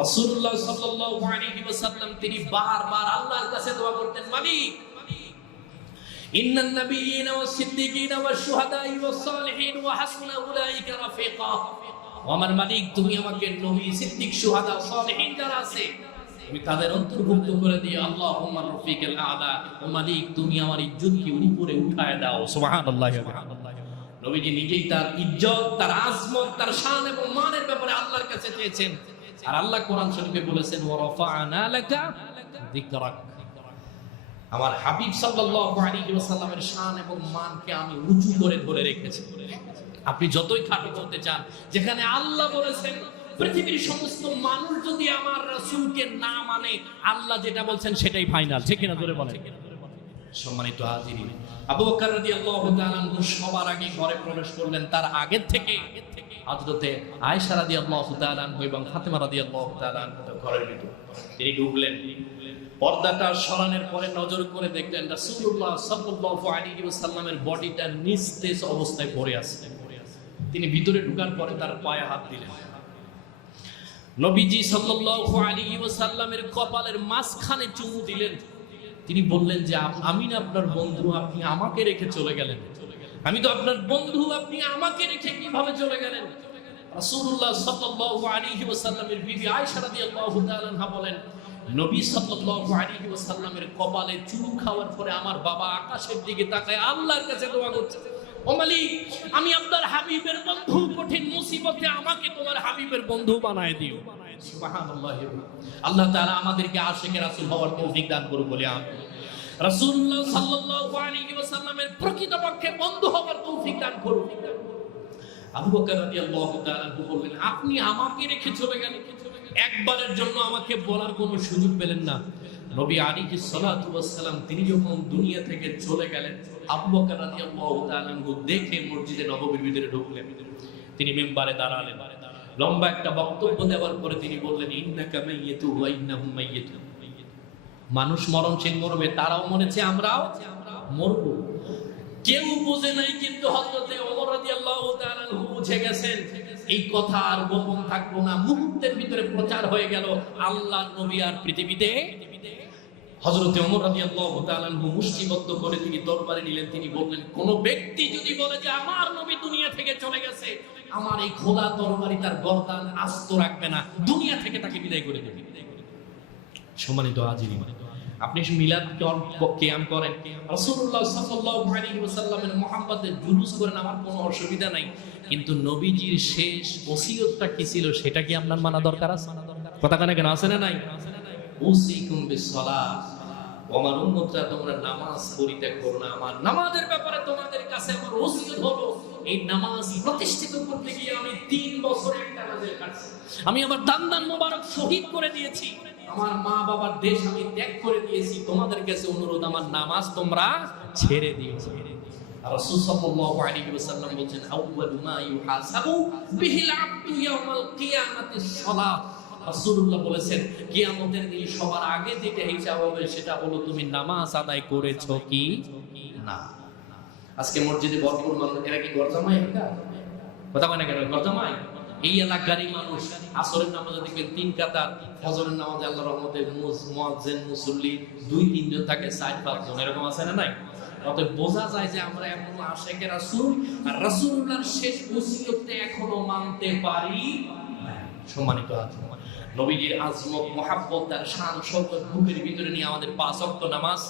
রাসূলুল্লাহ সাল্লাল্লাহু আলাইহি ওয়াসাল্লাম তিনি বারবার আল্লাহর কাছে দোয়া করতেন, মালিক ইন্নান নাবিয়্যিনা ওয়াস সিদ্দিকিনা ওয়াস শুহাদা'i ওয়াস সালিহিন ওয়া হাসুনা উলাইকা রাফিকা। আমার মালিক তুমি আমাকে নবী, সিদ্দিক, শুহাদা, সালিহিন যারা আছে তুমি তাদের অন্তর্ভুক্ত করে দিও। আল্লাহুম্মা রফিকাল আ'লা। ও মালিক তুমি আমার ইজ্জতকে উপরে উঠায় দাও। সুবহানাল্লাহ। নবীজি নিজেই তার ইজ্জত, তার আজমত, তার শান এবং মানের ব্যাপারে আল্লাহর কাছে চেয়েছেন। আর আল্লাহ কোরআন শরীফে বলেছেন ওয়া রাফা'না লাকা যিকরাক। আমার হাবিব সাল্লাল্লাহু আলাইহি ওয়াসাল্লামের শান এবং মানকে আমি উঁচু করে ধরে রেখেছি। আপনি যতই খাটো করতে চান, যেখানে আল্লাহ বলেছেন পৃথিবীর সমস্ত মানুষ যদি আমার রাসূলকে না মানে, আল্লাহ যেটা বলছেন সেটাই ফাইনাল। ঠিক কিনা জোরে বলেন। সম্মানিত হাজিরিন, আবু বকর রাদিয়াল্লাহু তাআলা আনহু সবার আগে ঘরে প্রবেশ করলেন। তার আগে থেকে হযরতে আয়েশা রাদিয়াল্লাহু তাআলা আনহা এবং ফাতেমা রাদিয়াল্লাহু তাআলা আনহা ঘরের ভিতর তিনি ঢুকলেন। পর্দাটা সরানোর পরে নজর করে দেখলেন রাসূলুল্লাহ সাল্লাল্লাহু আলাইহি ওয়াসাল্লামের বডিটা নিস্তেজ অবস্থায় পড়ে আছে। তিনি ভিতরে ঢোকার পরে তার পায়ে হাত দিলেন। নবীজি সাল্লাল্লাহু আলাইহি ওয়াসাল্লামের কপালের মাঝখানে চুমু দিলেন। তিনি বললেন যে আমি না আপনার বন্ধু, আপনি আমাকে রেখে চলে গেলেন। আমি তো আপনার বন্ধু, আপনি আমাকে রেখে কিভাবে চলে গেলেন? রাসূলুল্লাহ সাল্লাল্লাহু আলাইহি ওয়াসাল্লামের বিবি আয়েশা রাদিয়াল্লাহু তাআলা আনহা বলেন, নবী সাল্লাল্লাহু আলাইহি ওয়াসাল্লামের কপালে চুমু খাওয়ার পরে আমার বাবা আকাশের দিকে তাকায় আল্লাহর কাছে দোয়া করছে, ও মালিক আমি আপনার হাবিবের বন্ধু, কঠিন মুসিবতে আমাকে তোমার হাবিবের বন্ধু বানায় দিও। সুবহানাল্লাহ। আল্লাহ তাআলা আমাদেরকে আশিকে রাসূল হওয়ার তৌফিক দান করুন বলে আমিন। রাসূলুল্লাহ সাল্লাল্লাহু আলাইহি ওয়াসাল্লামের প্রকৃতপক্ষে বন্ধু হওয়ার তৌফিক দান করুন। আবু বকর রাদিয়াল্লাহু তাআলা বললেন, আপনি আমাকে রেখে চলে গেলেন, একবারের জন্য আমাকে বলার কোনো সুযোগ পেলেন না। নবী আলাইহিস সালাতু ওয়াস সালাম তিনি যখন দুনিয়া থেকে চলে গেলেন, আবু বকর রাদিয়াল্লাহু তাআলা দেখে মসজিদে নববীর ভিতরে ঢুকলেন। তিনি মিম্বারে দাঁড়ালেন। লম্বা একটা বক্তব্য দেওয়ার পরে তিনি বললেন, ইন্নাকা মাইয়িতু ওয়া ইন্নাহুম মাইয়িতুন। মানুষ মরণশীল মরবে, তারাও মরেছে, আমরাও মরব। কেউ বোঝে নাই, কিন্তু হযরতে ওমর রাদিয়াল্লাহু তাআলা বুঝে গেছেন। এই কথা আর গোপন থাকবো না। মুহূর্তের ভিতরে প্রচার হয়ে গেল আল্লাহর নবী আর পৃথিবীতে। হযরতে ওমর রাদিয়াল্লাহু তাআলা মুষ্টিবদ্ধ করে তিনি দরবারে নিলেন। তিনি বললেন, কোন ব্যক্তি যদি বলে যে আমার নবী দুনিয়া থেকে চলে গেছে, আমার এই খোলা তরবারি তার গর্দান আস্ত রাখবে না, দুনিয়া থেকে তাকে বিদায় করে দেবে। সম্মানিত হাজিরিন, আপনি মিলাদ কিয়াম করেন, রাসূলুল্লাহ সাল্লাল্লাহু আলাইহি ওয়াসাল্লামের মুহাব্বতে জুলুস করেন, আমার কোনো অসুবিধা নাই। কিন্তু নবীজির শেষ ওসিয়তটা কি ছিল সেটা কি আপনার মানা দরকার আছে? কথা কানে কেন আছে না নাই? উসিকুম বিসসালাহ, আমার উম্মতরা তোমরা নামাজ পরিত্যাগ করো না। আমার নামাজের ব্যাপারে তোমাদের কাছে আমার ওসিয়ত হলো, এই নামাজ প্রতিষ্ঠিত করতে গিয়ে আমি 3 বছর একটা নামাজের কাছে আমি আমার দান মোবারক শহীদ করে দিয়েছি, আমার মা বাবার দেশ আমি ত্যাগ করে দিয়েছি। তোমাদের কাছে অনুরোধ, আমার নামাজ তোমরা ছেড়ে দিও। আর রাসূল সাল্লাল্লাহু আলাইহি ওয়াসাল্লাম বলেন, আউয়ালু মা ইউহাসাবু বিহিল আবদু ইয়াউমাল কিয়ামাতিস সালাত। রাসূলুল্লাহ বলেছেন, কিয়ামতের দিন সবার আগে যেটা হিসাব হবে সেটা হলো তুমি নামাজ আদায় করেছো কি না। আজকে মসজিদে ভরপুর মানুষ, এরা কি গরজামাই? কথা বলে না কেন গরজামাই? এই এলাকারই মানুষ আসরের নামাজে দেখবেন 3 কাতার, ফজরের নামাজে আল্লাহর রহমতে মুয়াজ্জিন মুসল্লি 2-3 জন থাকে, 4-5 জন, এরকম আছে না নাই? অতএব বোঝা যায় যে আমরা এখনো আশিকে রাসূল আর রাসূলুল্লাহর শেষ ওসিয়তটা এখনো মানতে পারি না। সম্মানিত নবীজির আজমত, মুহাব্বত, তার শান শওকত বুকের ভিতরে নিয়ে আমাদের 5 ওয়াক্ত নামাজ